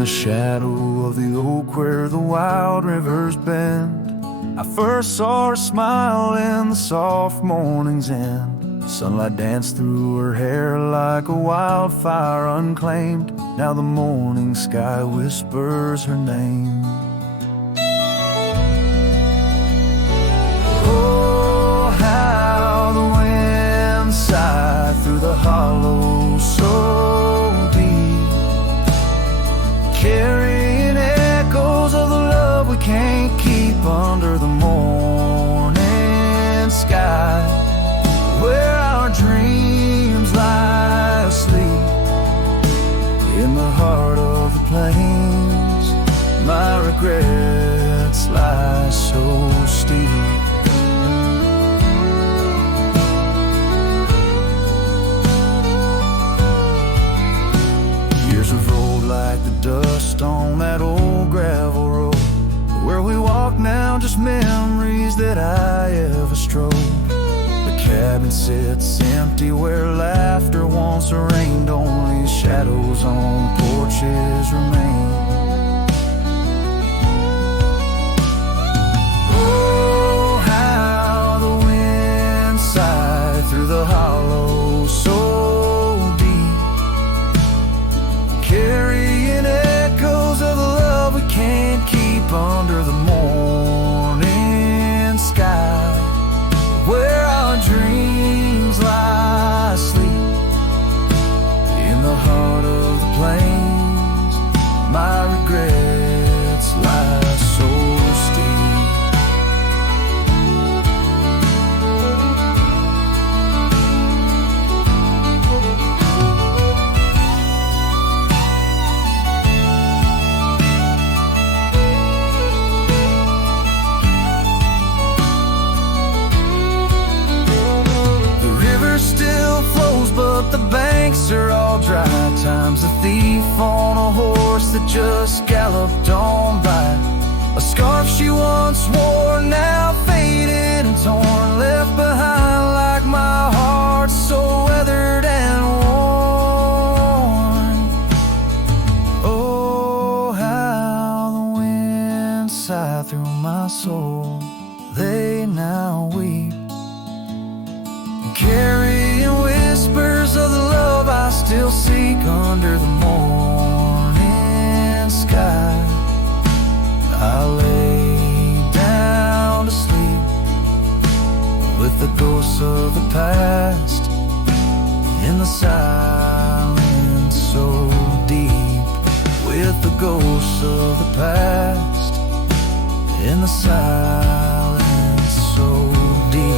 the shadow of the oak where the wild rivers bend, I first saw her smile in the soft morning's end. Sunlight danced through her hair like a wildfire unclaimed. Now the morning sky whispers her name. Oh, how the wind sighed through the hollow so deep, carrying echoes of the love we can't keep under the morning sky, where our dreams lie asleep in the heart of the plains. My regrets lie so steep. Years have rolled like the dust on that old gravel road, where we walk now, just memories that I ever strode. The cabin sits empty where laughter once reigned, only shadows on porches remain. Oh, how the wind sighed through the hollow so deep, carrying echoes of the love we can't keep under the morning sky, where our dreams lie asleep in the heart of the plains. My regrets lie so steep. Still flows, but the banks are all dry. Time's a thief on a horse that just galloped on by. A scarf she once wore, now faded and torn, left behind like my heart, so weathered and worn. Oh, how the wind sighed through my soul. They now weep, carrying whispers of the love I still seek under the morning sky. I lay down to sleep with the ghosts of the past in the silence so deep, with the ghosts of the past in the silence so deep.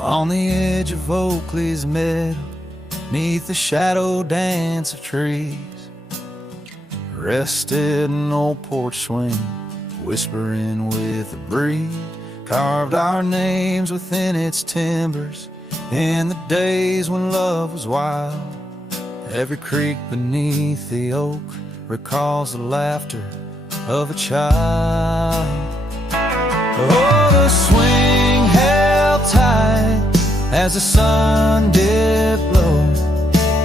On the edge of Oakley's meadow, neath the shadow dance of trees, rested an old porch swing, whispering with the breeze. Carved our names within its timbers in the days when love was wild. Every creek beneath the oak recalls the laughter of a child. Oh, the swing held tight as the sun dipped low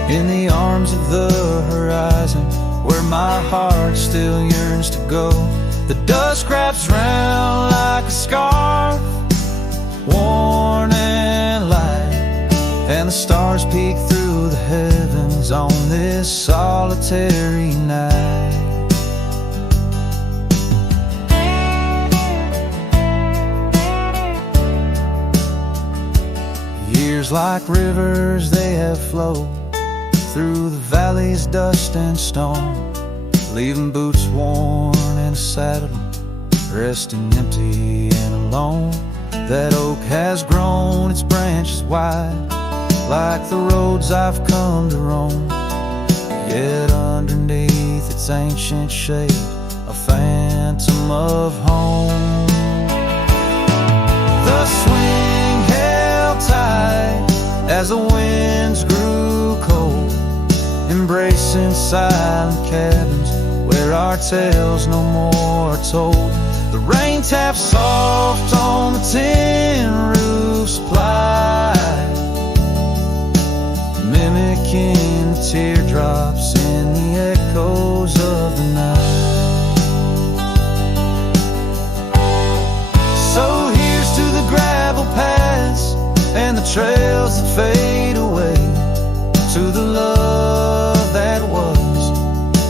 in the arms of the horizon, where my heart still yearns to go. The dust wraps round like a scarf, worn and light, and the stars peek through the heavens on this solitary night. Years like rivers they have flowed through the valley's dust and stone, leaving boots worn and a saddle, resting empty and alone. That oak has grown its branches wide, like the roads I've come to roam. Yet underneath its ancient shade, a phantom of home. the swing held tight as the winds grew cold, embracing silent cabins where our tales no more are told. The rain taps soft on the tin roof supply, mimicking the teardrops in the echoes of the night. So here's to the gravel paths and the trails that fade away, to the love that was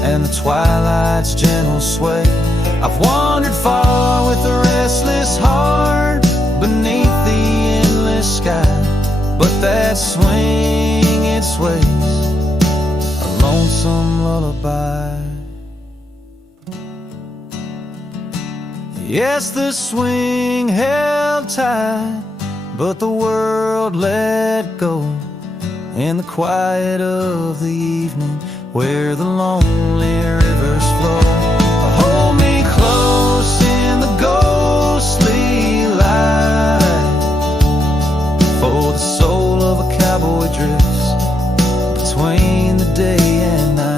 and the twilight's gentle sway. I've wandered far with a restless heart beneath the endless sky, but that swing, it sways, a lonesome lullaby. Yes, the swing held tight, but the world let go in the quiet of the evening where the lonely rivers flow. Hold me close in the ghostly light, for the soul of a cowboy drifts between the day and night.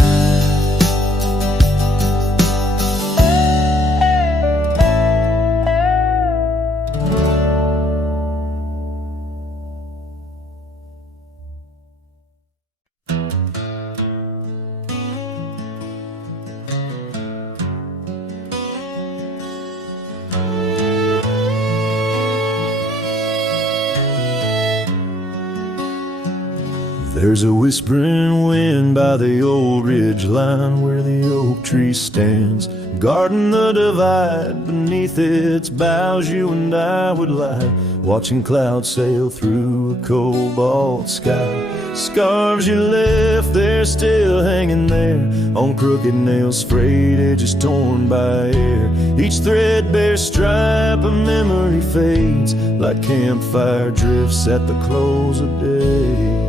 There's a whispering wind by the old ridge line where the oak tree stands, guarding the divide. Beneath its boughs you and I would lie, watching clouds sail through a cobalt sky. Scarves you left there still hanging there on crooked nails, frayed edges torn by air. Each threadbare stripe of memory fades like campfire drifts at the close of day.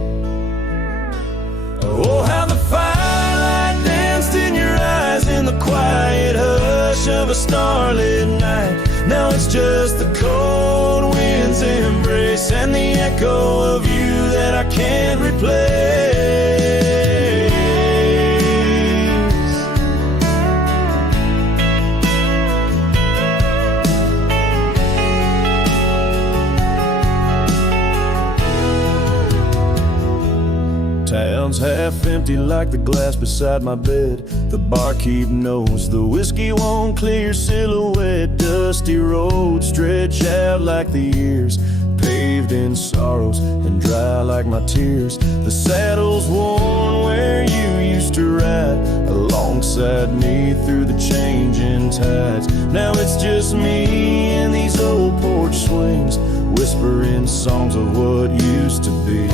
Oh, how the firelight danced in your eyes in the quiet hush of a starlit night. Now it's just the cold wind's embrace and the echo of you that I can't replace. Town's half empty like the glass beside my bed. The barkeep knows the whiskey won't clear silhouette. Dusty roads stretch out like the years, paved in sorrows and dry like my tears. The saddle's worn where you used to ride alongside me through the changing tides. Now it's just me and these old porch swings, whispering songs of what used to be.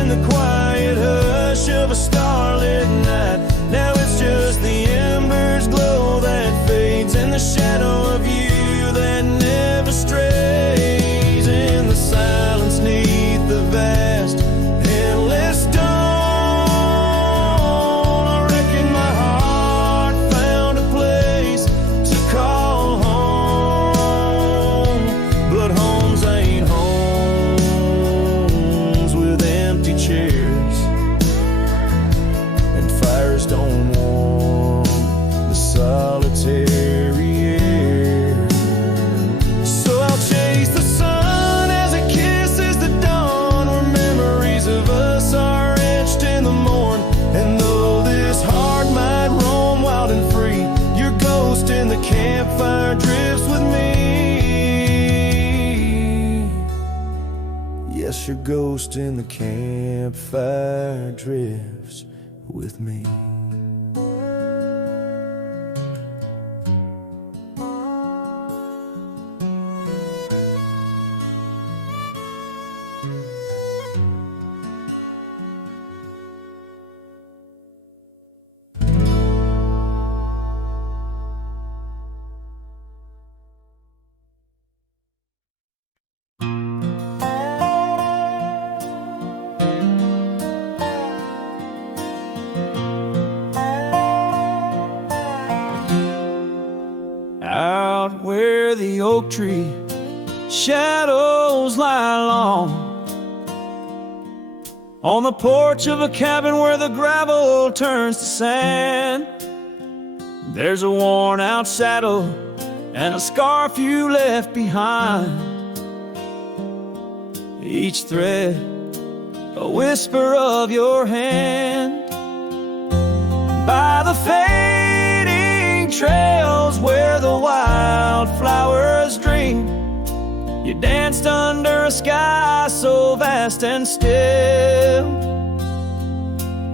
The quiet hush of a starlit night. Now it's just the embers glow that fades and the shadow of you that never strays in the silence neath the vast endless dawn. I reckon my heart found a place to call home, but homes ain't homes with empty chairs, and fires don't warm the solitary air. So I'll chase the sun as it kisses the dawn, where memories of us are etched in the morn. And though this heart might roam wild and free, your ghost in the campfire drifts with me. Yes, your ghost in the campfire drifts with me. tree, shadows lie long on the porch of a cabin where the gravel turns to sand. There's a worn out saddle and a scarf you left behind, each thread a whisper of your hand. By the fading trails where the wildflowers dream, you danced under a sky so vast and still.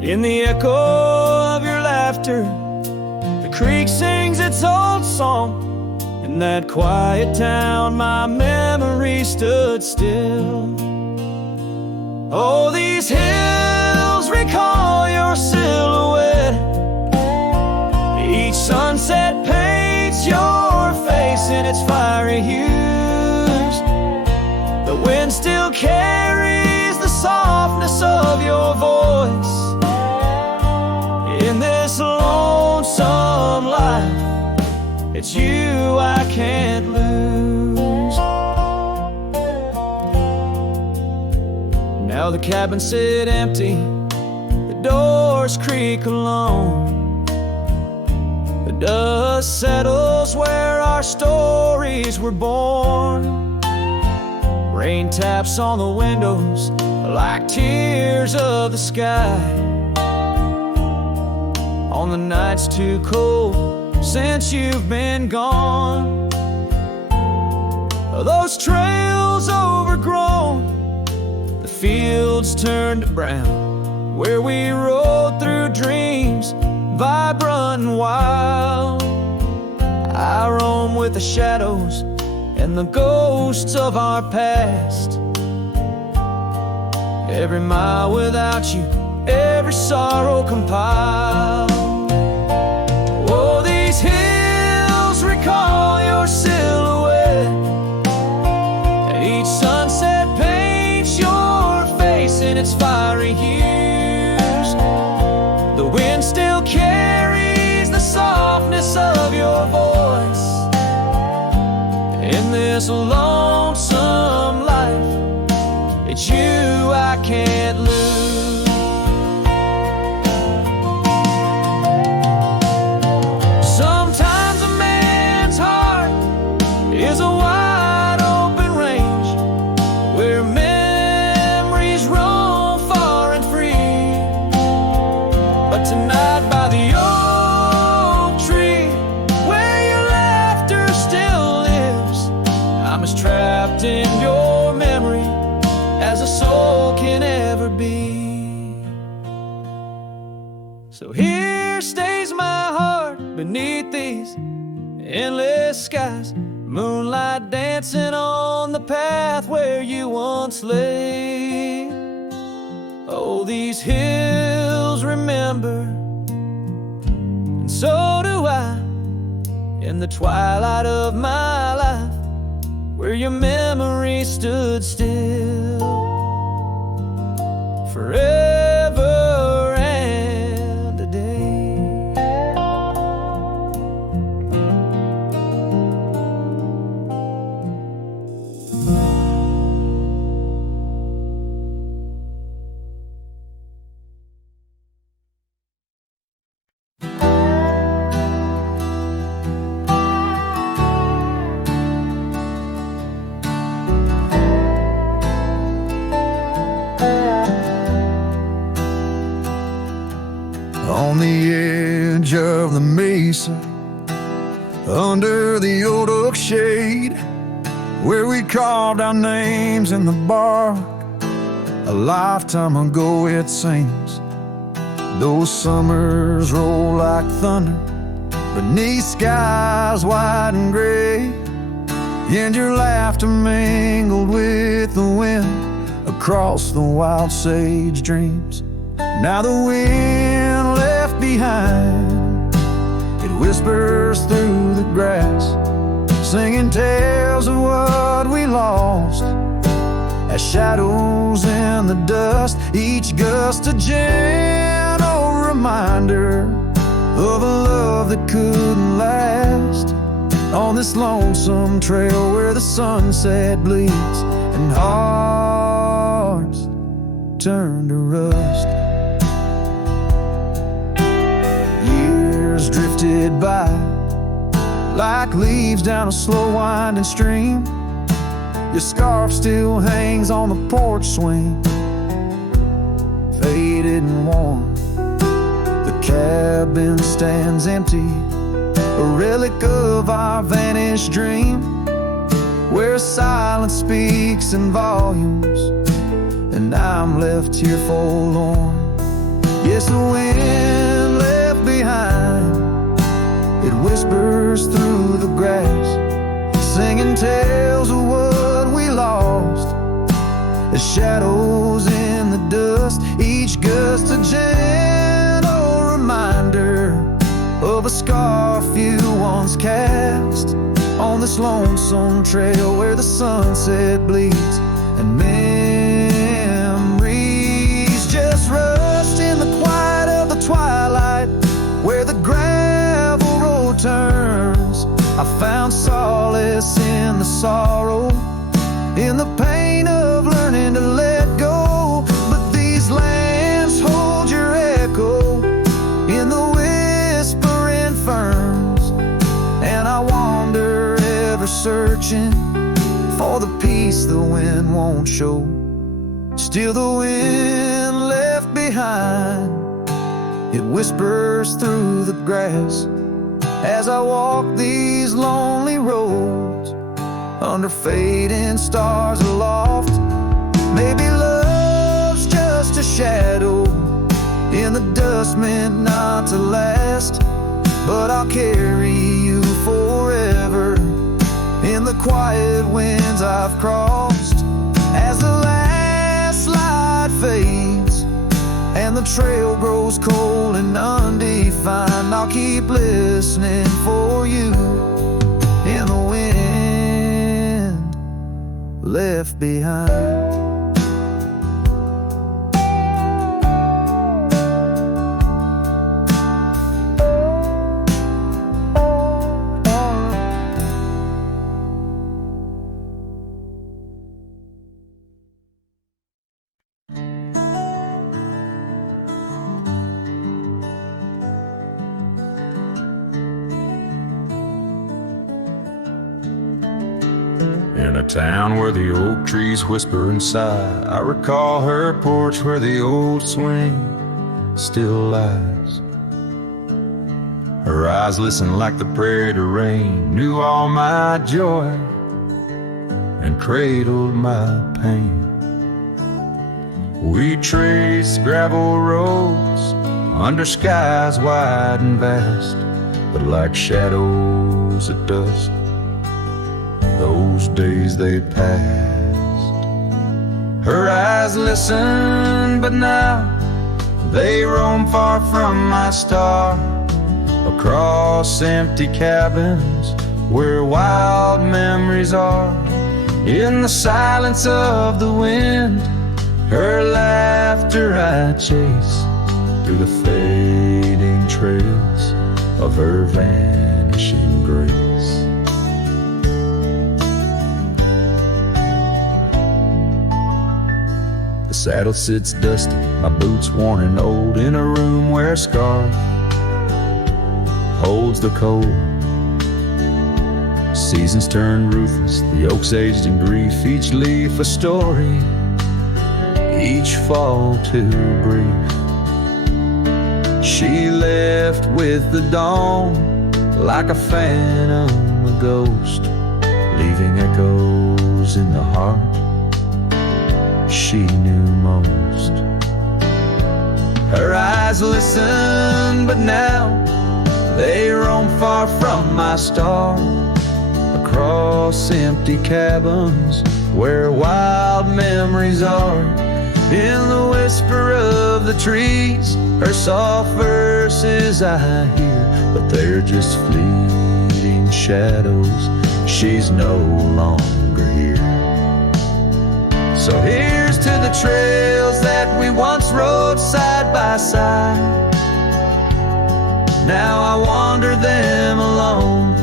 In the echo of your laughter, the creek sings its old song. In that quiet town, my memory stood still. Oh, these hills recall your silhouette. Each sunset paints your face in its fiery hues. The wind still carries the softness of your voice. In this lonesome life, it's you I can't lose. Now the cabins sit empty, the doors creak alone. The dust settles where our stories were born. Rain taps on the windows like tears of the sky. On the nights too cold since you've been gone, those trails overgrown, the fields turned to brown, where we rode through dreams vibrant and wild. I roam with the shadows and the ghosts of our past. Every mile without you, every sorrow compiled. Oh, these hills recall your silhouette, and each sunset paints your face in its fiery hues. The wind still carries the softness of your voice. In this lonesome life, it's you I can't lose. Sometimes a man's heart is a wide open range where memories roam far and free. But tonight by the oak tree, where your laughter still lives, I'm as trapped in your memory as a soul can ever be. So here stays my heart beneath these endless skies, moonlight dancing on the path where you once lay. Oh, these hills remember, and so do I, in the twilight of my life, where your memory stood still forever and a day. On the edge of the mesa, under the old oak shade, where we carved our names in the bark, a lifetime ago it seems. Those summers roll like thunder beneath skies white and gray, and your laughter mingled with the wind across the wild sage dreams. Now the wind left behind, it whispers through the grass, singing tales of what we lost as shadows in the dust. Each gust a gentle reminder of a love that couldn't last, on this lonesome trail where the sunset bleeds and hearts turn to rust. Years drifted by like leaves down a slow winding stream. Your scarf still hangs on the porch swing, faded and worn. The cabin stands empty, a relic of our vanished dream, where silence speaks in volumes, and I'm left here forlorn. Yes, the wind left behind, it whispers through the grass, singing tales of what we lost, as shadows in the dust, each gust a gentle reminder of a scar few once cast on this lonesome trail where the sunset bleeds and memories just rust in the quiet of the twilight where the gravel road turns. I found solace in the sorrow, in the pain of learning to let go, but these lands hold your echo in the whispering ferns, and I wander ever searching for the peace the wind won't show. Still the wind left behind, it whispers through the grass as I walk these lonely roads under fading stars aloft. Maybe love's just a shadow in the dust meant not to last, but I'll carry you forever in the quiet winds I've crossed. As the last light fades and the trail grows cold and undefined, I'll keep listening for you in the wind left behind. In a town where the oak trees whisper and sigh, I recall her porch where the old swing still lies. Her eyes listened like the prairie to rain, knew all my joy and cradled my pain. We traced gravel roads under skies wide and vast, but like shadows at dusk, those days they passed. Her eyes listen, but now they roam far from my star, across empty cabins where wild memories are. In the silence of the wind, her laughter I chase through the fading trails of her vanishing grace. The saddle sits dusty, my boots worn and old, in a room where a scarf holds the cold. Seasons turn ruthless, the oaks aged in grief, each leaf a story, each fall to grief. She left with the dawn like a phantom, a ghost, leaving echoes in the heart she knew most. Her eyes listen, but now they roam far from my star, across empty cabins where wild memories are. In the whisper of the trees, her soft verses I hear, but they're just fleeting shadows, she's no longer here. So here's to the trails that we once rode side by side. Now I wander them alone,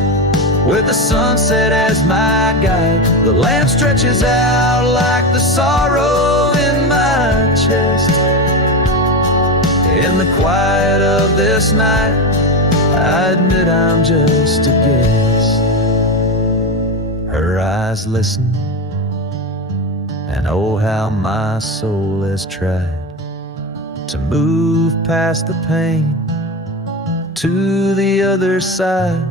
with the sunset as my guide. The lamp stretches out like the sorrow in my chest. In the quiet of this night, I admit I'm just a guest. Her eyes listen, and oh how my soul has tried to move past the pain to the other side.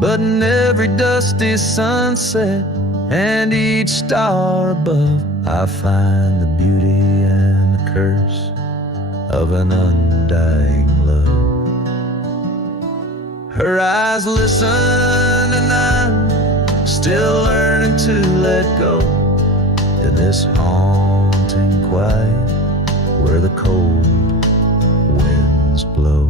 But in every dusty sunset and each star above, I find the beauty and the curse of an undying love. Her eyes listen and I'm still learning to let go in this haunting quiet where the cold winds blow.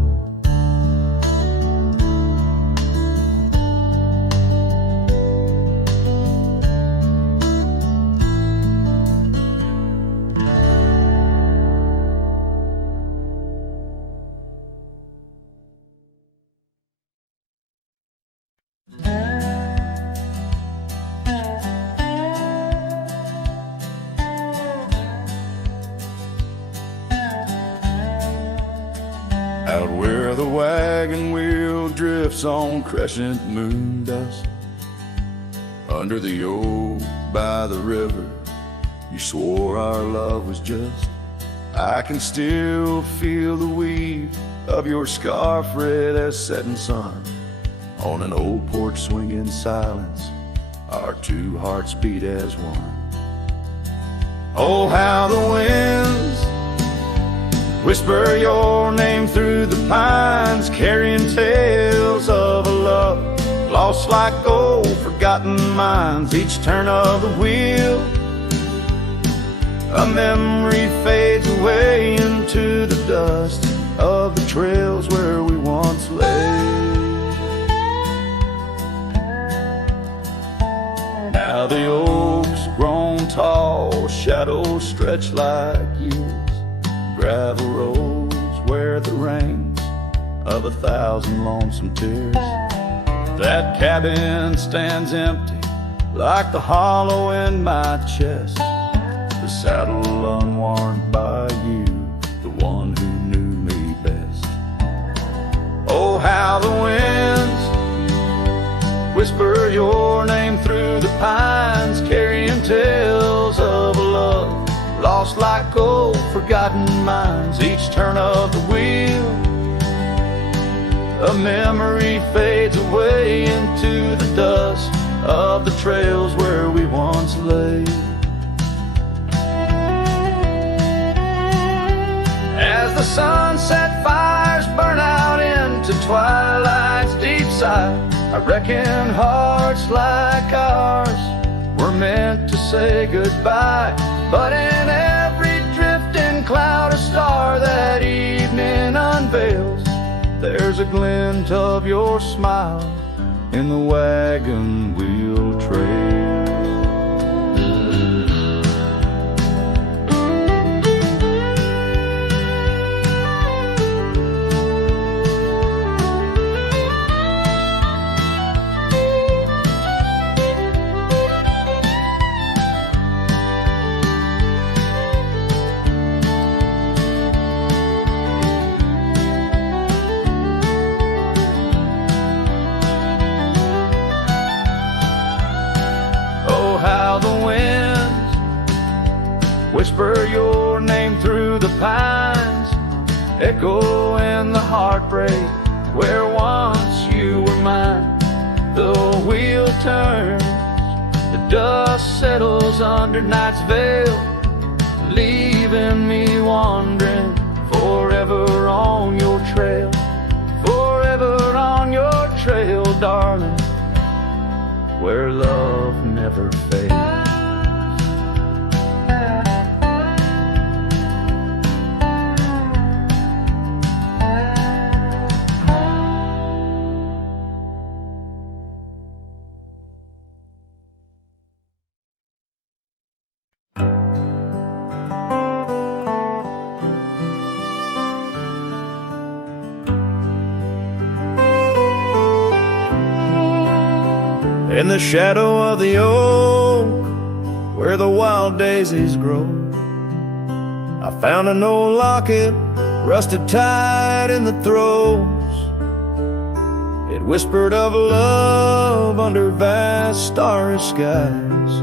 Out where the wagon wheel drifts on crescent moon dust, under the oak by the river, you swore our love was just. I can still feel the weave of your scarf red as setting sun. On an old porch swing in silence, our two hearts beat as one. Oh, how the winds whisper your name through the pines, carrying tales of a love lost like old forgotten mines. Each turn of the wheel, a memory fades away into the dust of the trails where we once lay. Now the oaks grown tall, shadows stretch like years, gravel roads where the rains of 1,000 lonesome tears. That cabin stands empty like the hollow in my chest, the saddle unworn by you, the one who knew me best. Oh, how the winds whisper your name through the pines, carrying tales of a love lost like old forgotten mines. Each turn of the wheel, a memory fades away into the dust of the trails where we once lay. As the sunset fires burn out into twilight's deep side, I reckon hearts like ours were meant to say goodbye. But in every drifting cloud, a star that evening unveils, there's a glint of your smile in the wagon wheel trail. Whisper your name through the pines, echo in the heartbreak where once you were mine. The wheel turns, the dust settles under night's veil, leaving me wandering forever on your trail, forever on your trail, darling, where love never fades. In the shadow of the oak, where the wild daisies grow, I found an old locket, rusted tight in the throes. It whispered of love under vast starry skies,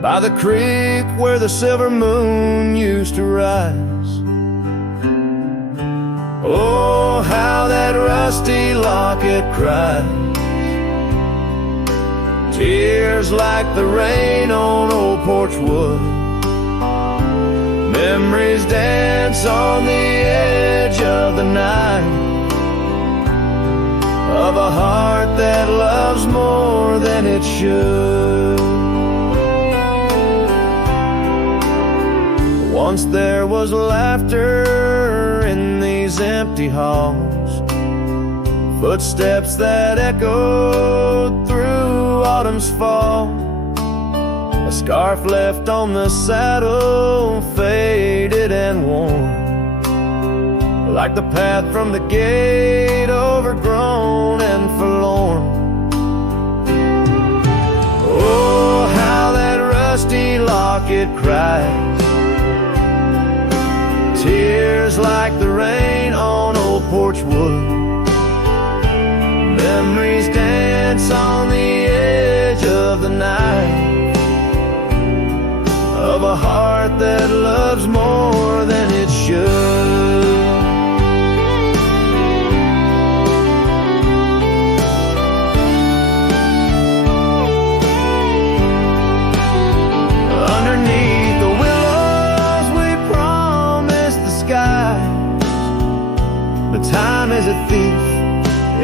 by the creek where the silver moon used to rise. Oh, how that rusty locket cries, tears like the rain on old porch wood. Memories dance on the edge of the night, of a heart that loves more than it should. Once there was laughter in these empty halls, footsteps that echoed through autumn's fall. A scarf left on the saddle, faded and worn, like the path from the gate, overgrown and forlorn. Oh, how that rusty locket cries, tears like the rain on old porch wood. Memories dance on the edge of the night, of a heart that loves more than it should. Underneath the willows we promised the skies, but time is a thief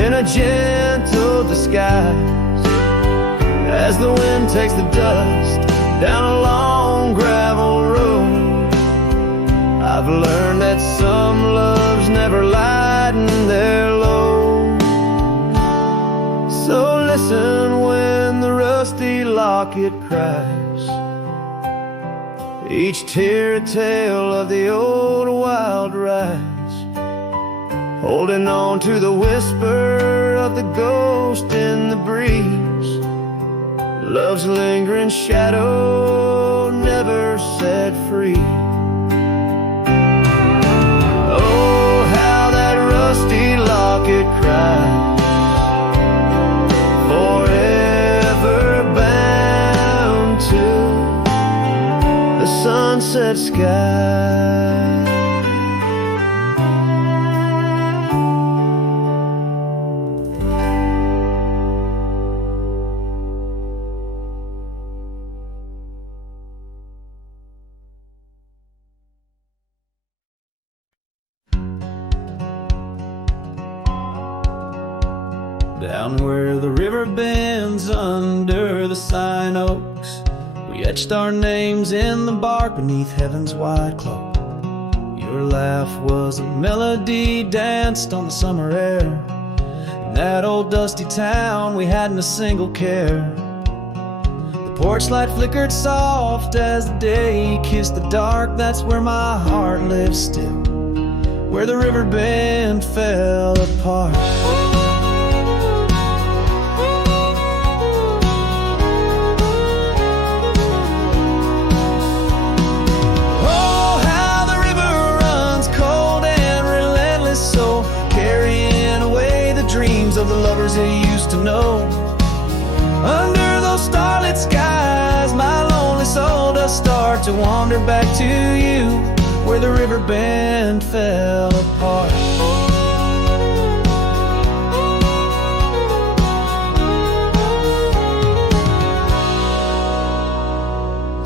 in a gentle disguise. As the wind takes the dust down a long gravel road, I've learned that some loves never lighten their load. So listen when the rusty locket cries, each tear a tale of the old wild rise, holding on to the whisper of the ghost in the breeze. Love's lingering shadow never set free. Oh, how that rusty locket cries, forever bound to the sunset sky. Down where the river bends under the sign oaks, we etched our names in the bark beneath heaven's wide cloak. Your laugh was a melody danced on the summer air. In that old dusty town we hadn't a single care. The porch light flickered soft as the day kissed the dark. That's where my heart lives still, where the river bend fell apart. So carrying away the dreams of the lovers they used to know. Under those starlit skies, my lonely soul does start to wander back to you, where the river bend fell apart.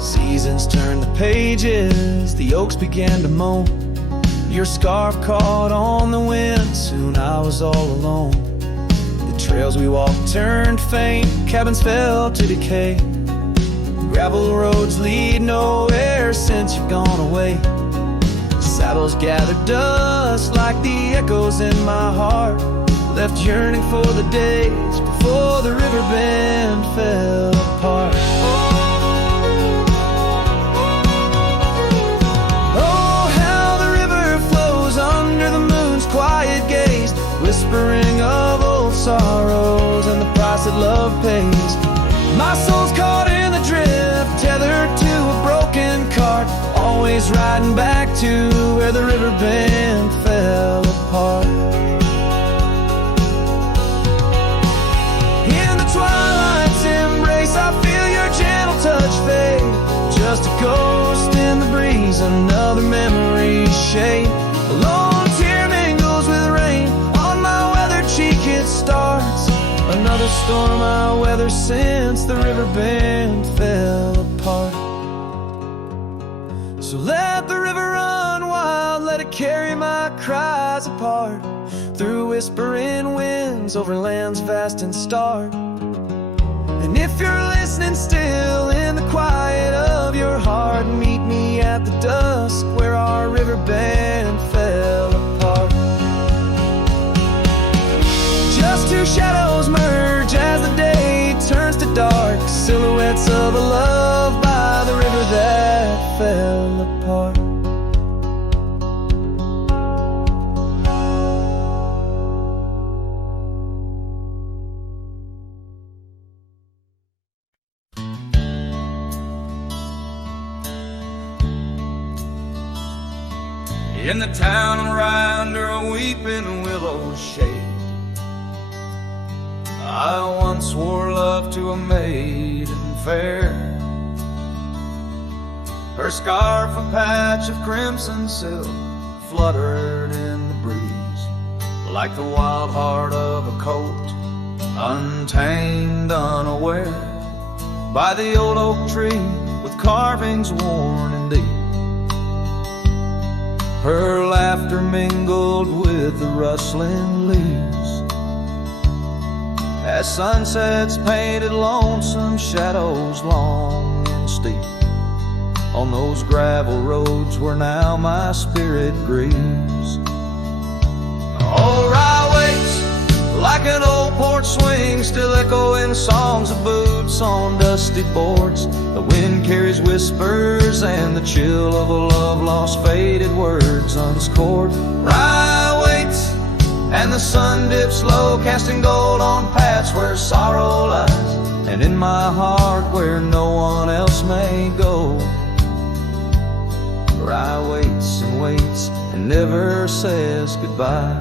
Seasons turned the pages, the oaks began to moan. Your scarf caught on the wind, soon I was all alone. The trails we walked turned faint, cabins fell to decay. Gravel roads lead nowhere since you've gone away. Saddles gathered dust like the echoes in my heart, left yearning for the days before the river bend fell apart. Quiet gaze, whispering of old sorrows and the price of that love pays. My soul's caught in the drift, tethered to a broken cart, always riding back to where the river bend fell apart. In the twilight's embrace, I feel your gentle touch fade, just a ghost in the breeze, another memory shade. A lone tear mingles with rain, on my weathered cheek it starts, another storm I weather since the river bend fell apart. So let the river run wild, let it carry my cries apart, through whispering winds, over lands vast and stark. And if you're listening still in the quiet of your heart, meet me at the dusk where our river bend fell apart. Just two shadows merge as the day turns to dark, silhouettes of a love by the river that fell apart. In the town right under a weeping willow shade, I once swore love to a maiden fair. Her scarf, a patch of crimson silk, fluttered in the breeze, like the wild heart of a colt, untamed, unaware, by the old oak tree with carvings worn and deep. Her laughter mingled with the rustling leaves, as sunsets painted lonesome shadows long and steep, on those gravel roads where now my spirit grieves. Oh, Rye waits like an old porch swing, still echoing songs of boots on dusty boards. The wind carries whispers and the chill of a love lost, faded words unscored. Rye waits and the sun dips low, casting gold on paths where sorrow lies, and in my heart where no one else may go. Rye waits and never says goodbye.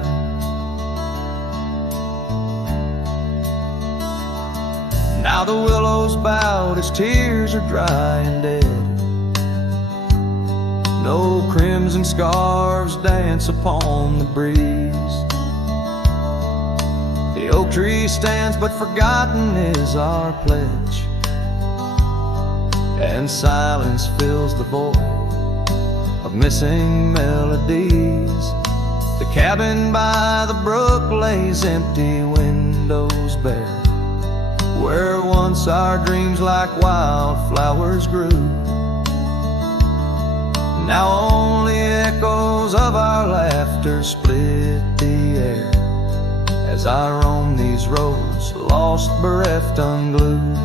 Now the willows bowed as tears are dry and dead. No crimson scarves dance upon the breeze. The oak tree stands, but forgotten is our pledge, and silence fills the void of missing melodies. The cabin by the brook lays empty, windows bare, where once our dreams like wildflowers grew. Now only echoes of our laughter split the air, as I roam these roads, lost, bereft, unglued.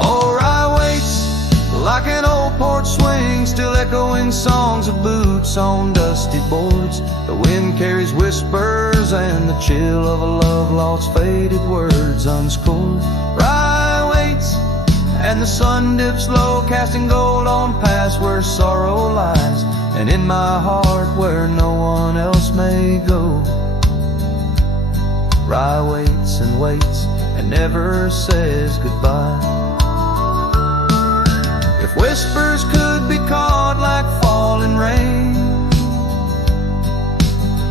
Oh, Rye waits like an old porch swing, still echoing songs of boots on dusty boards. The wind carries whispers and the chill of a love lost, faded words unscored. Rye waits and the sun dips low, casting gold on paths where sorrow lies, and in my heart where no one else may go. Rye waits and never says goodbye. If whispers could be caught like falling rain,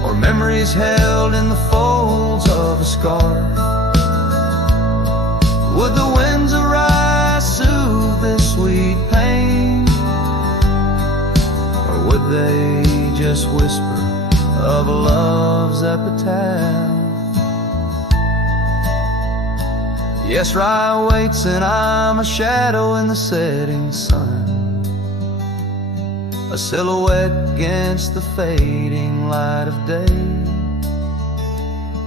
or memories held in the folds of a scar, would the winds of Rye soothe this sweet pain, or would they just whisper of a love's epitaph? Yes, Rye waits and I'm a shadow in the setting sun, a silhouette against the fading light of day.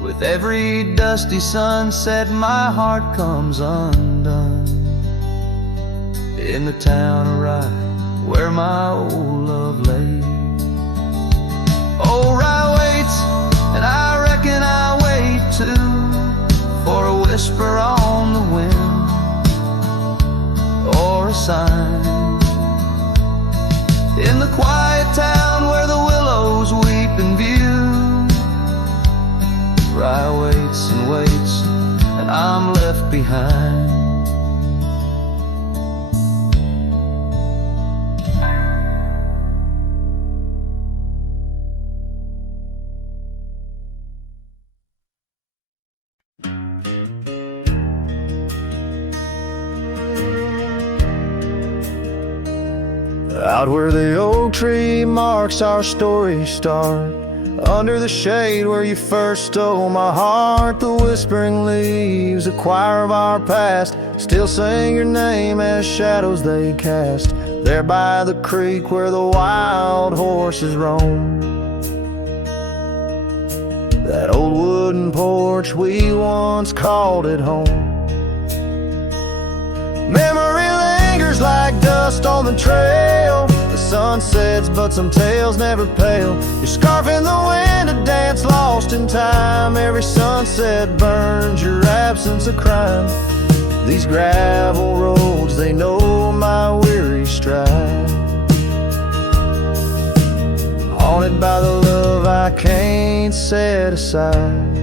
With every dusty sunset my heart comes undone, in the town of Rye where my old love lay. Oh, Rye waits and I reckon I wait too, for a whisper whisper on the wind, or a sign in the quiet town where the willows weep in view. Rye waits and waits, and I'm left behind. Out where the oak tree marks our story start, under the shade where you first stole my heart, the whispering leaves, a choir of our past, still sing your name as shadows they cast, there by the creek where the wild horses roam. That old wooden porch, we once called it home. Memory lingers like dust on the trail. The sun sets, but some tales never pale. Your scarf in the wind, a dance lost in time. Every sunset burns your absence a crime. These gravel roads, they know my weary stride. Haunted by the love I can't set aside.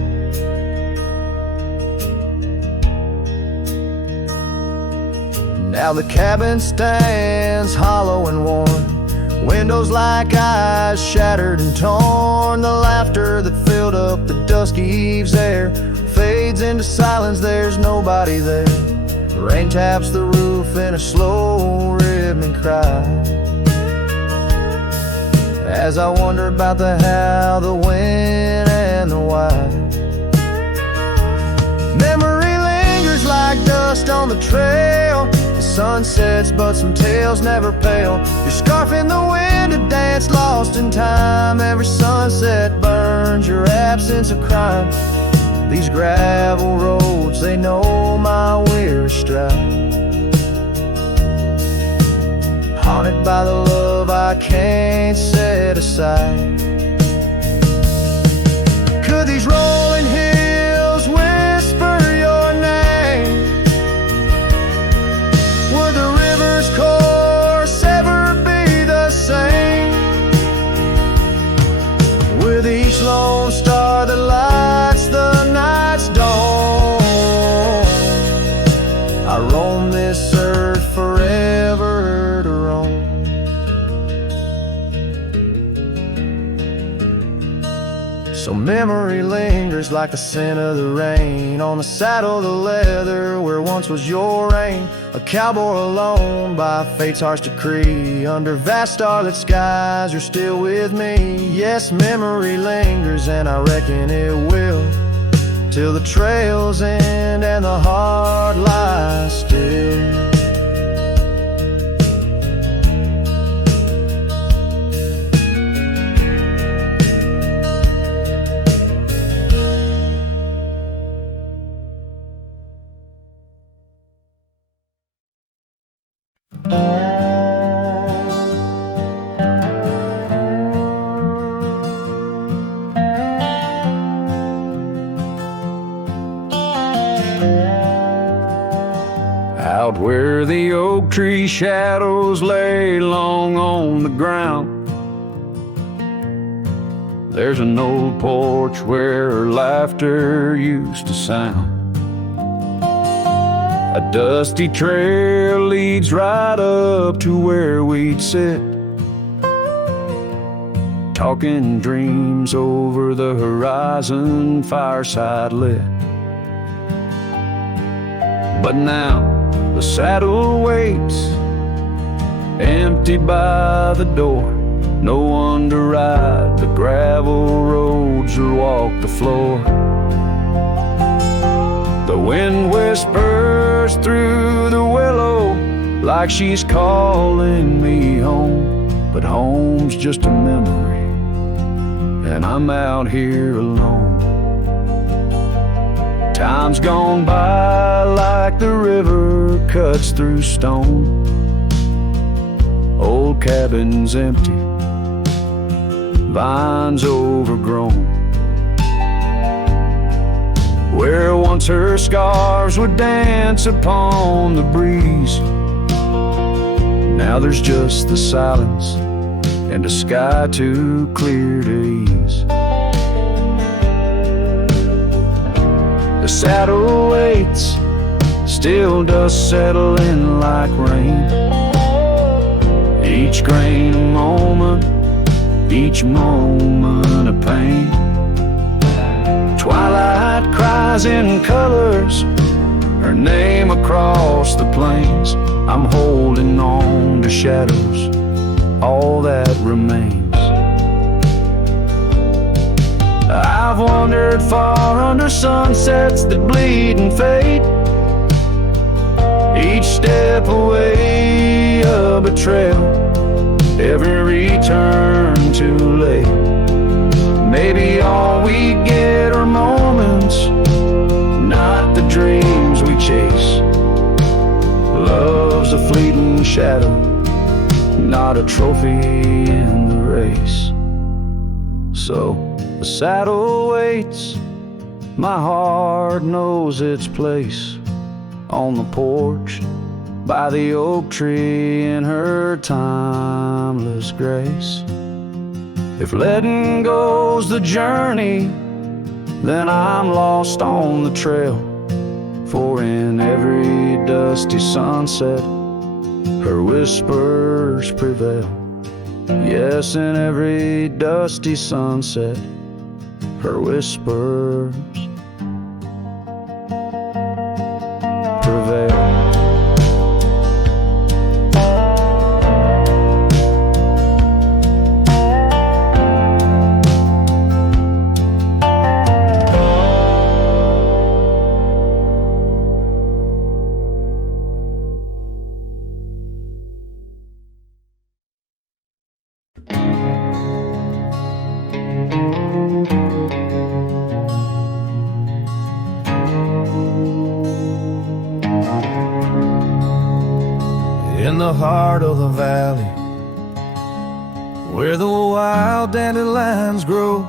Now the cabin stands hollow and worn, windows like eyes shattered and torn. The laughter that filled up the dusky eve's air fades into silence, there's nobody there. Rain taps the roof in a slow rhythmic cry, as I wonder about the how, the when, and the why. Memory lingers like dust on the trail. The sun sets, but some tales never pale. Your scarf in the wind, a dance lost in time. Every sunset burns your absence a crime. These gravel roads, they know my weary stride. Haunted by the love I can't set aside. Could these rolling hills whisper your name? Would the river's course ever be the same? With each lone star that lights the night's dawn, I roam this earth forever to roam. So memory lingers like the scent of the rain on the saddle, the leather where once was your reign. A cowboy alone by fate's harsh decree, under vast starlit skies you're still with me. Yes, memory lingers, and I reckon it will, till the trails end and the heart lies still. Out where the oak tree shadows lay long on the ground, there's an old porch where laughter used to sound. A dusty trail leads right up to where we'd sit, talking dreams over the horizon, fireside lit. But now the saddle waits, empty by the door. No one to ride the gravel roads or walk the floor. The wind whispers through the willow like she's calling me home, but home's just a memory, and I'm out here alone. Time's gone by like the river cuts through stone. Old cabin's empty, vines overgrown. where once her scarves would dance upon the breeze. Now there's just the silence and a sky too clear to ease. The saddle waits, still dust settle in like rain. Each grain a moment, each moment a pain. Twilight cries in colors, her name across the plains. I'm holding on to shadows, all that remains. I've wandered far under sunsets that bleed and fade. Each step away a betrayal, every return too late. Maybe all we get are moments, not the dreams we chase. Love's a fleeting shadow, not a trophy in the race. So the saddle waits, my heart knows its place on the porch by the oak tree in her timeless grace. If letting go's the journey, then I'm lost on the trail. For in every dusty sunset, her whispers prevail. Yes, in every dusty sunset, her whispers prevail. In the heart of the valley, where the wild dandelions grow,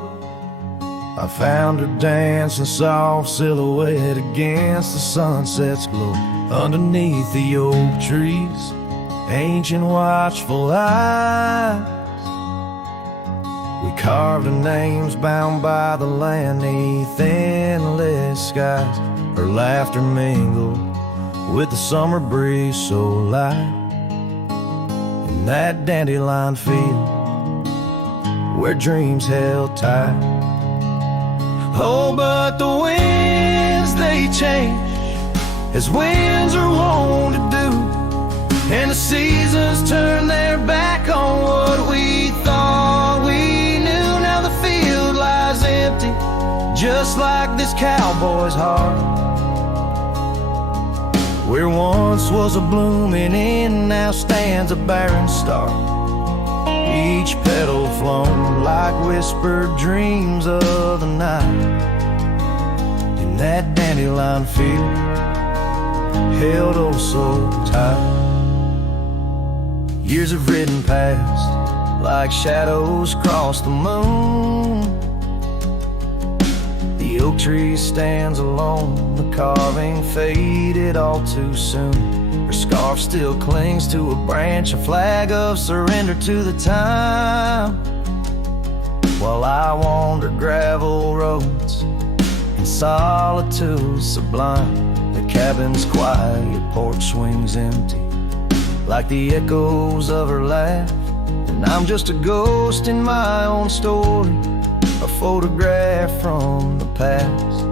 I found her dancing soft silhouette against the sunset's glow. Underneath the oak trees, ancient watchful eyes, we carved her names bound by the land neath endless skies. Her laughter mingled with the summer breeze so light in that dandelion field where dreams held tight. Oh, but the winds, they change as winds are wont to do, and the seasons turn their back on what we thought we knew. Now the field lies empty, just like this cowboy's heart. Where once was a blooming inn, now stands a barren star. Each petal flown like whispered dreams of the night. In that dandelion field, held oh so tight. Years have ridden past like shadows cross the moon. The oak tree stands alone, the carving faded all too soon. Her scarf still clings to a branch, a flag of surrender to the time. While I wander gravel roads in solitude sublime, the cabin's quiet, your porch swings empty like the echoes of her laugh. And I'm just a ghost in my own story, a photograph from the past.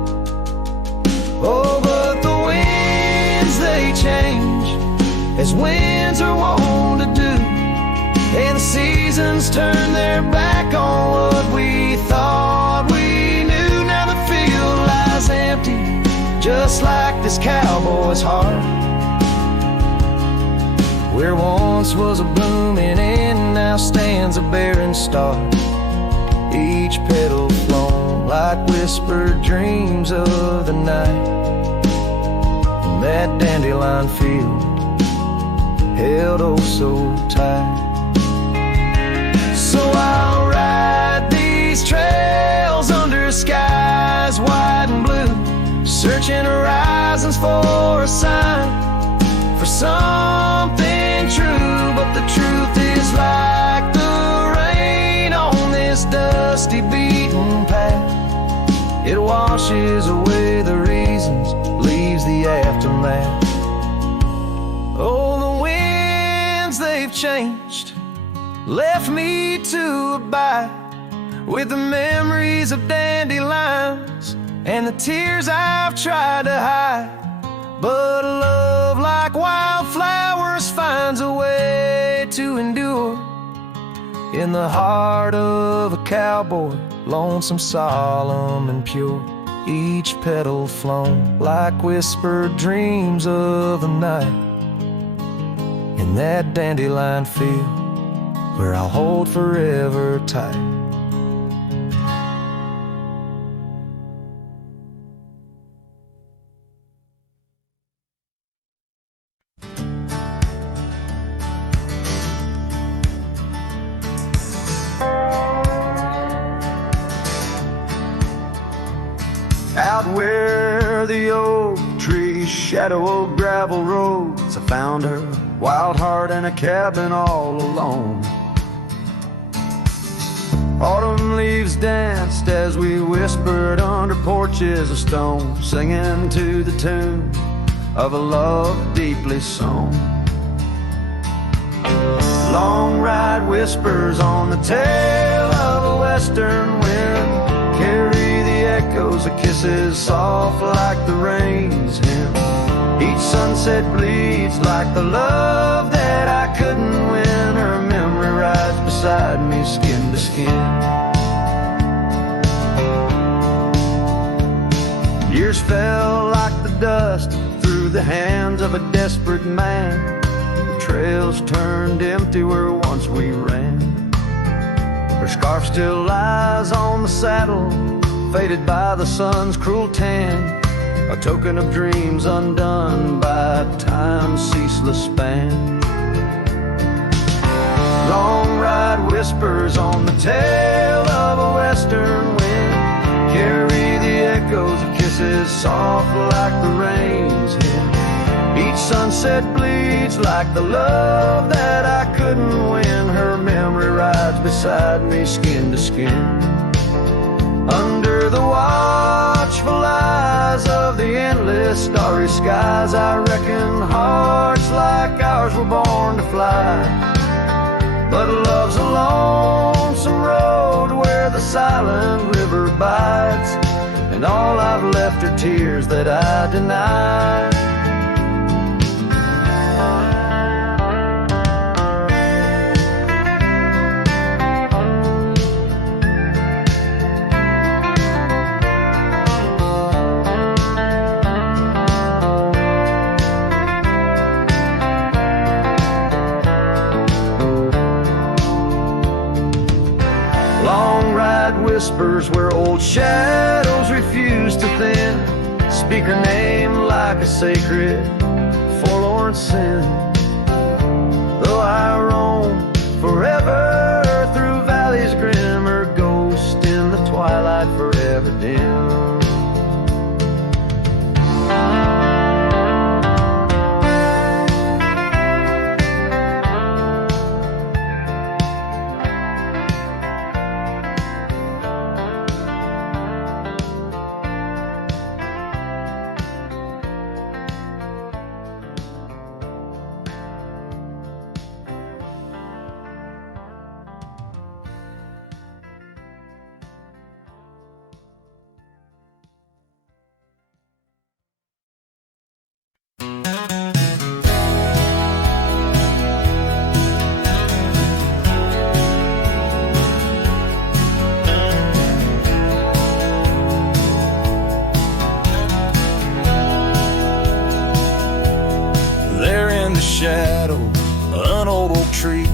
Oh, but the winds, they change as winds are wont to do, and the seasons turn their back on what we thought we knew. Now the field lies empty, just like this cowboy's heart. Where once was a blooming inn, now stands a barren star. Each petal flown like whispered dreams of the night. In that dandelion field, held oh so tight. So I'll ride these trails under skies wide and blue, searching horizons for a sign, for something true. But the truth is like the rain on this dusty beaten path. It washes away the reasons, leaves the aftermath. Oh, the winds, they've changed, left me to abide with the memories of dandelions and the tears I've tried to hide. But a love like wildflowers finds a way to endure in the heart of a cowboy, lonesome, solemn, and pure. Each petal flown like whispered dreams of the night in that dandelion field where I'll hold forever tight. Out where the oak trees shadow gravel roads, I found her, wild heart in a cabin all alone. Autumn leaves danced as we whispered under porches of stone, singing to the tune of a love deeply sown. Long ride whispers on the tail of a western wind carry the echoes of kisses soft like the rain's hymn. Each sunset bleeds like the love that I couldn't win. Her memory rides beside me, skin to skin. Years fell like the dust through the hands of a desperate man. The trails turned empty where once we ran. Her scarf still lies on the saddle, faded by the sun's cruel tan, a token of dreams undone by time's ceaseless span. Long ride whispers on the tail of a western wind carry the echoes of kisses soft like the rain's hymn. Each sunset bleeds like the love that I couldn't win. Her memory rides beside me, skin to skin. Under the watchful eyes of the endless starry skies, I reckon hearts like ours were born to fly. But love's a lonesome road where the silent river bites, and all I've left are tears that I deny. Whispers where old shadows refuse to thin, speak her name like a sacred, forlorn sin. Though I roam forever through valleys grim, her ghost in the twilight forever dim. Shadow, an old oak tree,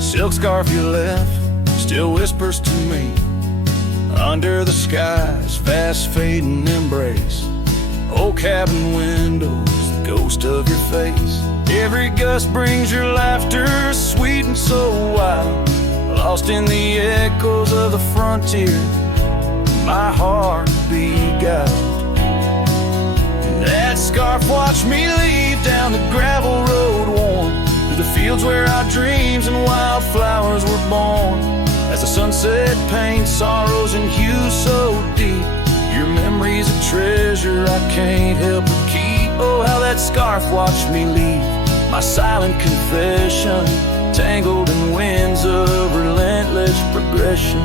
silk scarf you left still whispers to me. Under the sky's fast fading embrace, old cabin windows, the ghost of your face. Every gust brings your laughter, sweet and so wild, lost in the echoes of the frontier, my heart beguiled. that scarf watch me leave down the gravel road worn through the fields where our dreams and wildflowers were born. As the sunset paints sorrows and hues so deep, your memory's a treasure I can't help but keep. Oh, how that scarf watched me leave my silent confession, tangled in winds of relentless progression.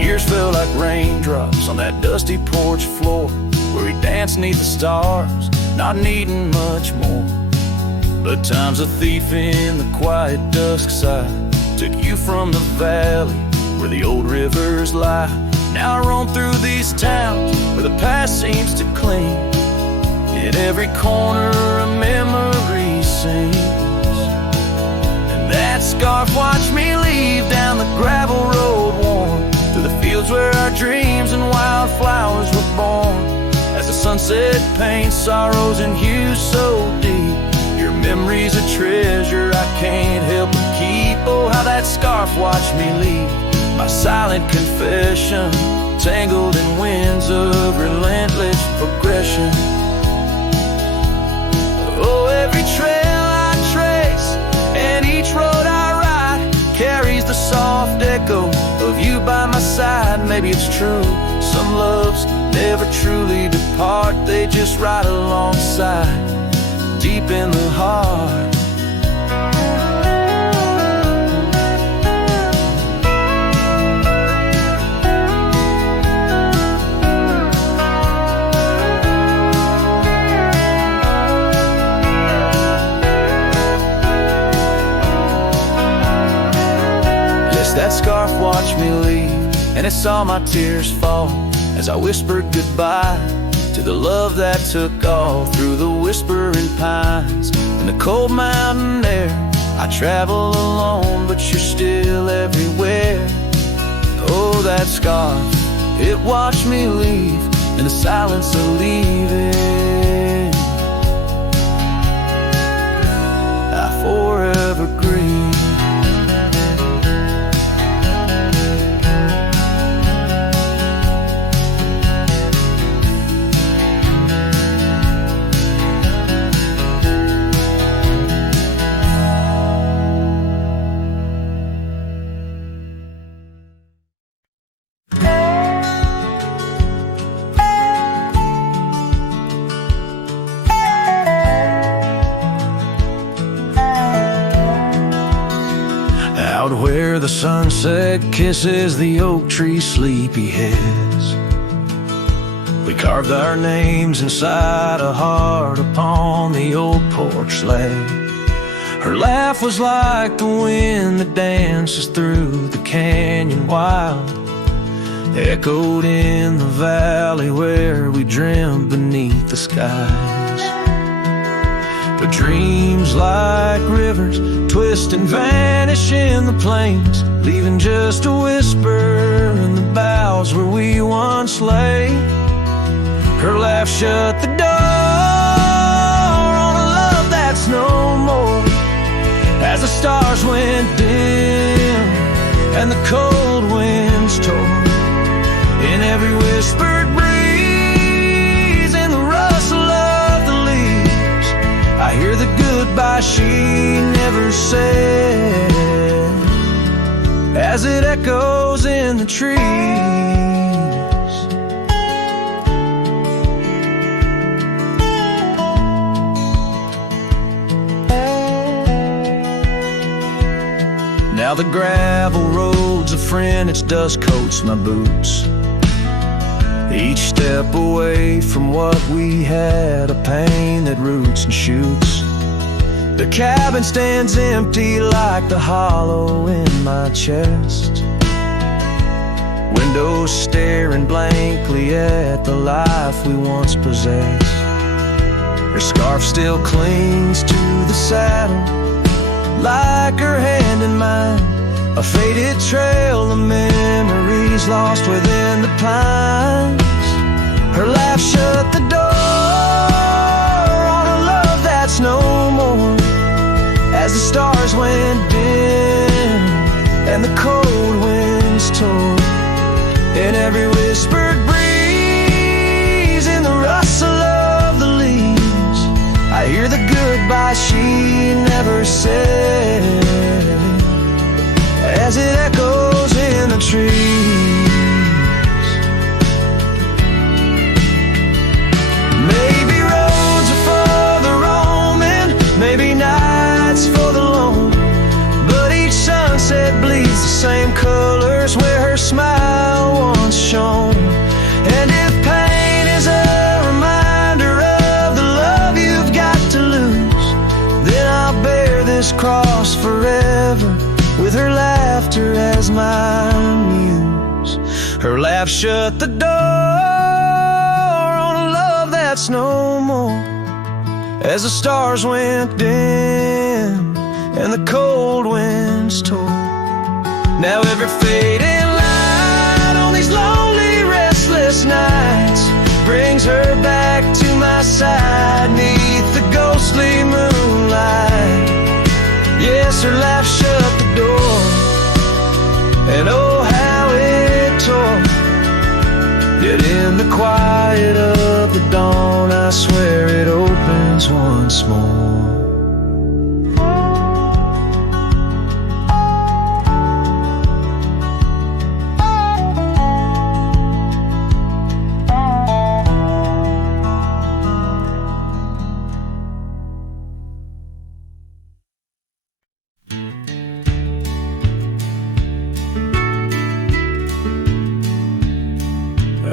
Years felt like raindrops on that dusty porch floor, where we danced neath the stars, not needing much more. But time's a thief in the quiet dusk side, took you from the valley where the old rivers lie. Now I roam through these towns where the past seems to cling. In every corner a memory sings, and that scarf watched me leave down the gravel road worn through the fields where our dreams and wildflowers were born. As the sunset paints sorrows and hues so deep, your memory's a treasure I can't help but keep. Oh, how that scarf watched me leave my silent confession, tangled in winds of relentless progression. Oh, every trail I trace and each road I ride carries the soft echo of you by my side. Maybe it's true, some loves never truly depart, they just ride alongside, deep in the heart. That scarf watched me leave, and it saw my tears fall as I whispered goodbye to the love that took all through the whispering pines. In the cold mountain air I travel alone, but you're still everywhere. Oh, that scarf, it watched me leave in the silence of leaving. I forever grieve. Out where the sunset kisses the oak tree sleepy heads, we carved our names inside a heart upon the old porch slab. Her laugh was like the wind that dances through the canyon wild, echoed in the valley where we dreamed beneath the skies. But dreams like rivers twist and vanish in the plains, leaving just a whisper in the boughs where we once lay. Her laugh shut the door on a love that's no more, as the stars went dim and the cold winds tore. In every whispered breeze, in the rustle of the leaves, I hear the goodbye she never said, as it echoes in the trees. Now the gravel road's a friend, its dust coats my boots. Each step away from what we had, a pain that roots and shoots. The cabin stands empty like the hollow in my chest, windows staring blankly at the life we once possessed. Her scarf still clings to the saddle, like her hand in mine, a faded trail of memories lost within the pines. Her laugh shut the door on a love that's no more, as the stars went dim and the cold winds tore. In every whispered breeze, in the goodbye she never said, as it echoes in the trees. Maybe roads are for the roaming, maybe nights for the lone, but each sunset bleeds the same colors where her smile once shone. And if pain is a reminder of the love you've got to lose, then I'll bear this cross forever with her laughter as my muse. Her laugh shut the door on a love that's no more, as the stars went dim and the cold winds tore. Now every fading light on these lonely, restless nights brings her back to my side neath the ghostly moonlight. Yes, her laugh shut the door, and oh how it tore. Yet in the quiet of the dawn, I swear it opens once more.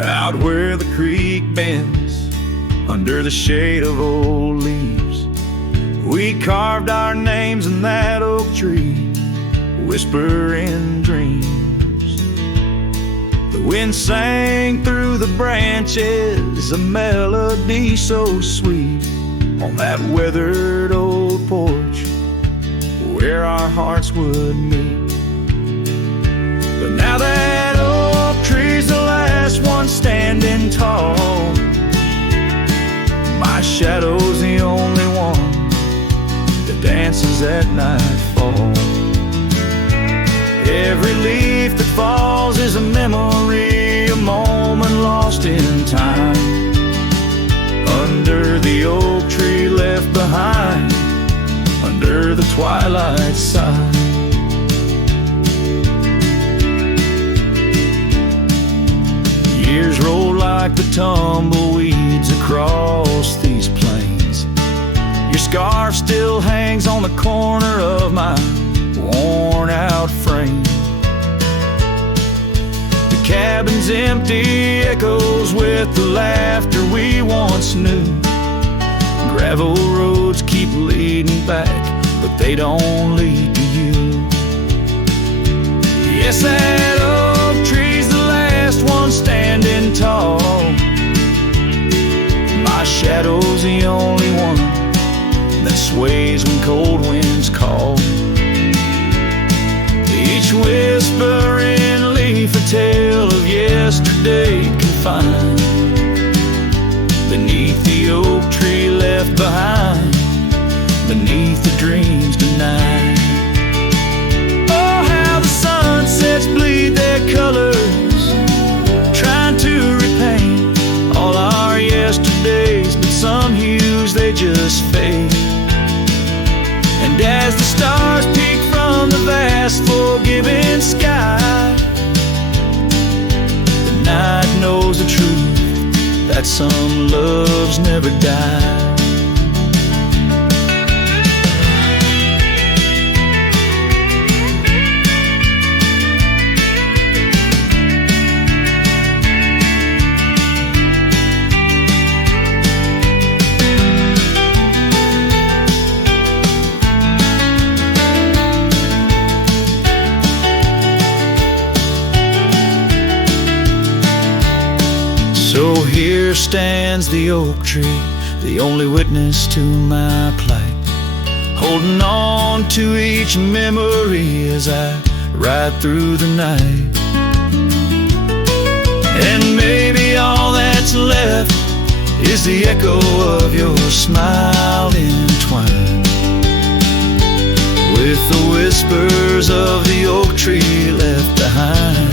Out where the creek bends, under the shade of old leaves, we carved our names in that oak tree, whispering dreams. The wind sang through the branches, a melody so sweet, on that weathered old porch where our hearts would meet. But now that oak tree's the last one standing tall, my shadow's the only one that dances at nightfall. Every leaf that falls is a memory, a moment lost in time, under the oak tree left behind, under the twilight side. Years roll like the tumbleweeds across these plains. Your scarf still hangs on the corner of my worn-out frame. The cabin's empty, echoes with the laughter we once knew. Gravel roads keep leading back, but they don't lead to you. Yes, that oak tree's the last one standing tall, my shadow's the only one that sways when cold winds call. Each whispering leaf a tale of yesterday confined, beneath the oak tree left behind, beneath the dreams denied. Oh, how the sunsets bleed their colors, trying to repaint all our yesterdays, but some hues they just fade. And as the stars peek from the vast forgiving sky, the night knows the truth, that some loves never die. So here stands the oak tree, the only witness to my plight, holding on to each memory as I ride through the night. And maybe all that's left is the echo of your smile entwined with the whispers of the oak tree left behind.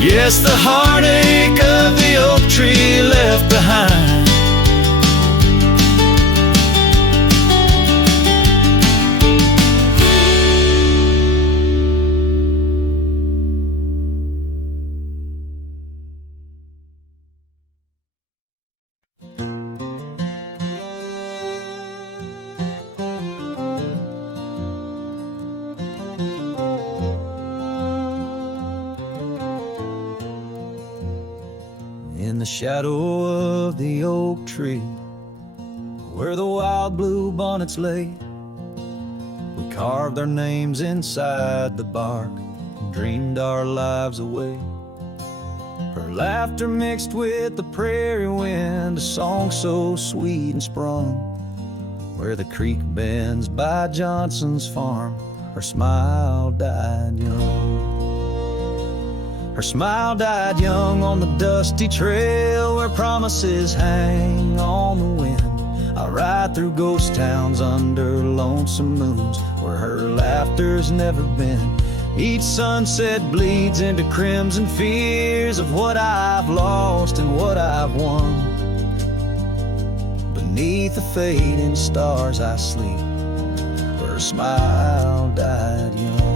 Yes, the heartache of the oak tree left behind. shadow of the oak tree, where the wild blue bonnets lay, we carved our names inside the bark, dreamed our lives away. Her laughter mixed with the prairie wind, a song so sweet and sprung, where the creek bends by Johnson's farm, her smile died young. Her smile died young on the dusty trail, where promises hang on the wind. I ride through ghost towns under lonesome moons, where her laughter's never been. Each sunset bleeds into crimson fears of what I've lost and what I've won. Beneath the fading stars I sleep, her smile died young.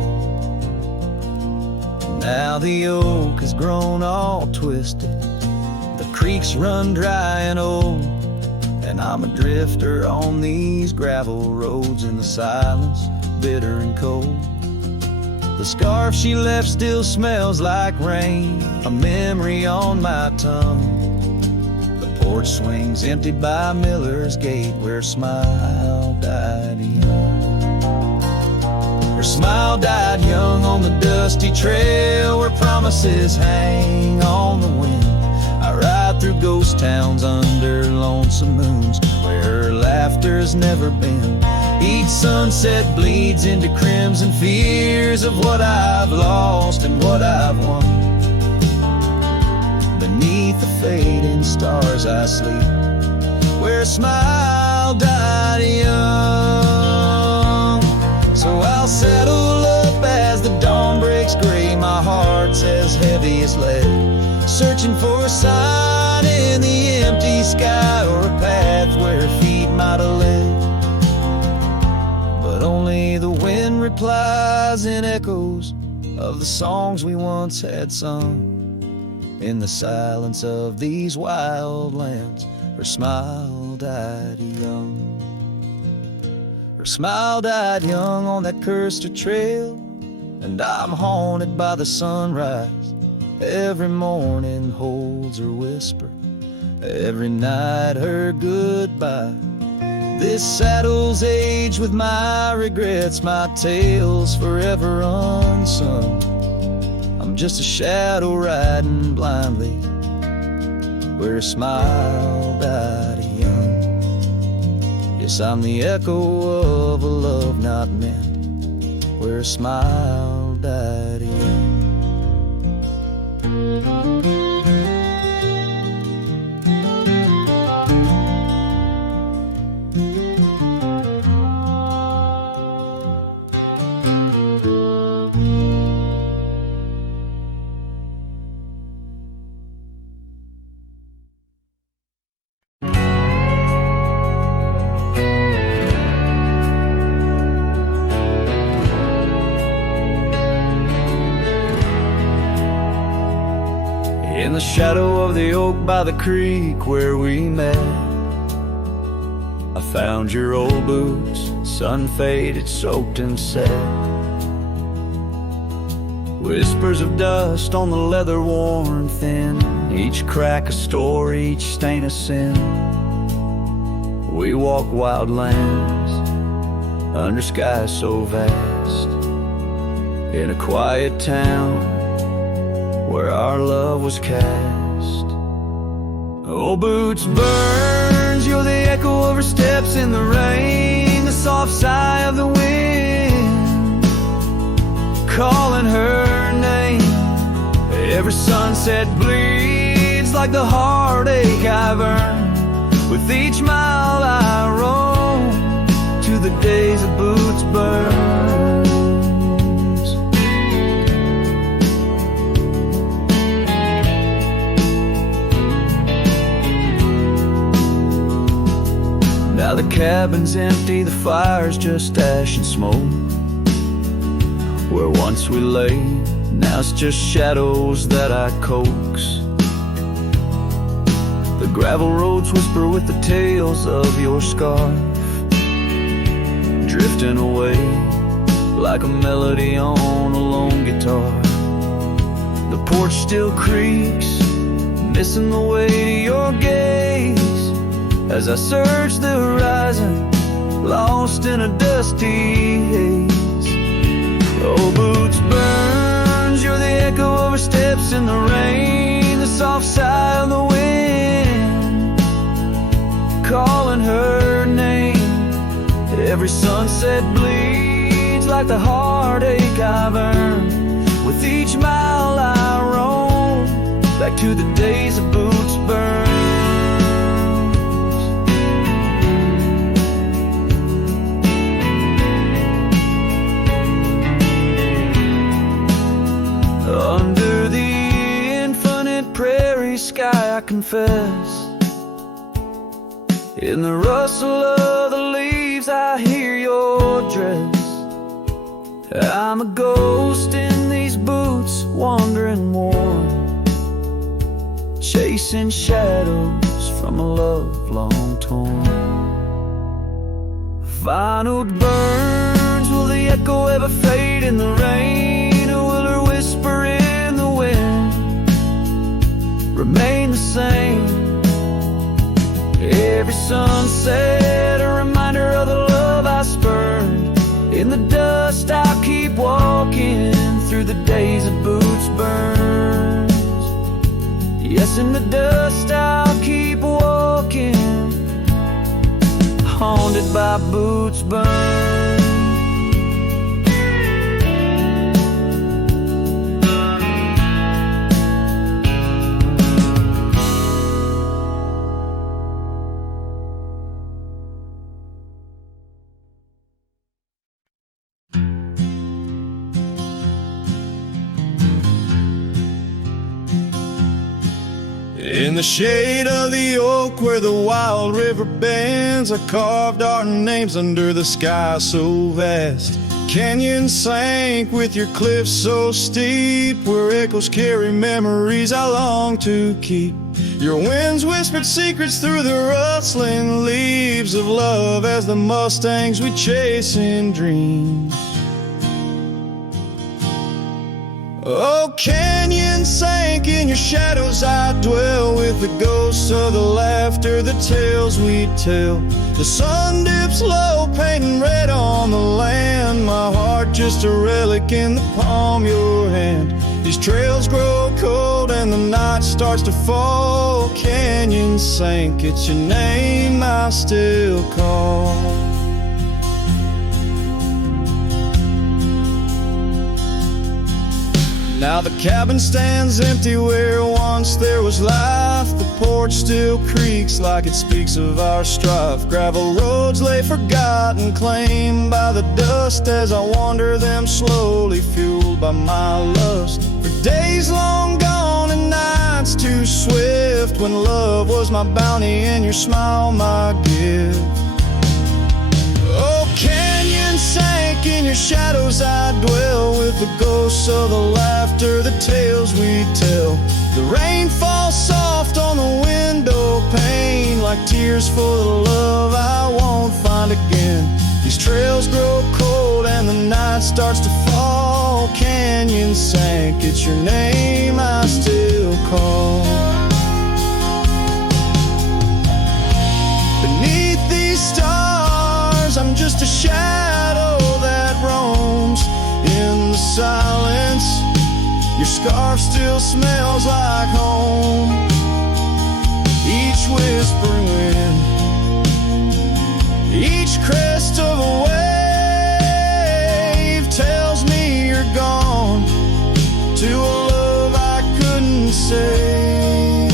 Now the oak has grown all twisted, the creeks run dry and old, and I'm a drifter on these gravel roads in the silence, bitter and cold. The scarf she left still smells like rain, a memory on my tongue. The porch swings empty by Miller's Gate, where her smile died young. Her smile died young on the dusty trail, where promises hang on the wind. I ride through ghost towns under lonesome moons, where her laughter's never been. Each sunset bleeds into crimson fears of what I've lost and what I've won. Beneath the fading stars I sleep, where a smile died young. So I'll settle up as the dawn breaks gray, my heart's as heavy as lead, searching for a sign in the empty sky, or a path where her feet might have led. But only the wind replies in echoes of the songs we once had sung. In the silence of these wild lands, her smile died young. Her smile died young on that cursed trail, and I'm haunted by the sunrise. Every morning holds her whisper, every night her goodbye. This saddle's aged with my regrets, my tale's forever unsung. I'm just a shadow riding blindly, where a smile died young. Yes, I'm the echo of a love not meant, where a smile died young. In the shadow of the oak by the creek where we met, I found your old boots, sun-faded, soaked and set. Whispers of dust on the leather worn thin, each crack a story, each stain a sin. We walk wild lands under skies so vast, in a quiet town where our love was cast. Old boots burns, you're the echo of her steps in the rain, the soft sigh of the wind calling her name. Every sunset bleeds like the heartache I've earned, with each mile I roam to the days of boots burn. Now the cabin's empty, the fire's just ash and smoke. Where once we lay, now it's just shadows that I coax. The gravel roads whisper with the tales of your scarf, drifting away like a melody on a lone guitar. The porch still creaks, missing the way to your gaze as I search the horizon, lost in a dusty haze. Oh, boots burns, you're the echo of her steps in the rain, the soft sigh of the wind calling her name. Every sunset bleeds like the heartache I've earned. With each mile I roam back to the days of boots burns. Under the infinite prairie sky, I confess, in the rustle of the leaves I hear your dress. I'm a ghost in these boots, wandering warm, chasing shadows from a love long torn. Vinyl burns, will the echo ever fade in the rain, or will her whisper in the wind remain the same? Every sunset, a reminder of the love I spurned. In the dust I'll keep walking through the days of boots burns. Yes, in the dust I'll keep walking, haunted by boots burns. In the shade of the oak where the wild river bends, I carved our names under the sky so vast. Canyons sank with your cliffs so steep, where echoes carry memories I long to keep. Your winds whispered secrets through the rustling leaves of love as the mustangs we chase in dreams. Oh, canyon sank in your shadows, I dwell with the ghosts of the laughter, the tales we tell. The sun dips low, painting red on the land, my heart just a relic in the palm of your hand. These trails grow cold and the night starts to fall. Canyon sank, it's your name I still call. Now the cabin stands empty where once there was life. The porch still creaks like it speaks of our strife. Gravel roads lay forgotten, claimed by the dust, as I wander them slowly, fueled by my lust. For days long gone and nights too swift, when love was my bounty and your smile my gift. Oh, canyon sank in your shadows, I dwell with the ghosts of the laughter, the tales we tell. The rain falls soft on the window pane, like tears for the love I won't find again. These trails grow cold and the night starts to fall. Canyon sank, it's your name I still call. Beneath these stars, I'm just a shadow that roams in the silence. Your scarf still smells like home. Each whispering wind, each crest of a wave tells me you're gone to a love I couldn't save.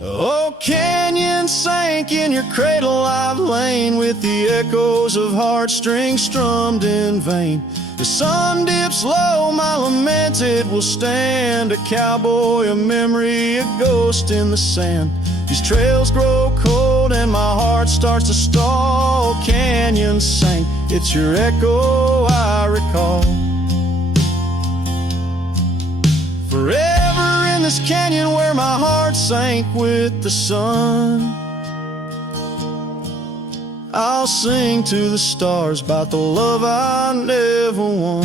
Oh, canyon sank in your cradle, I've lain with the echoes of heartstrings strummed in vain. The sun dips low, my lament it will stand, a cowboy, a memory, a ghost in the sand. These trails grow cold and my heart starts to stall. Canyon sank, it's your echo I recall. Forever in this canyon where my heart sank with the sun, I'll sing to the stars about the love I never won.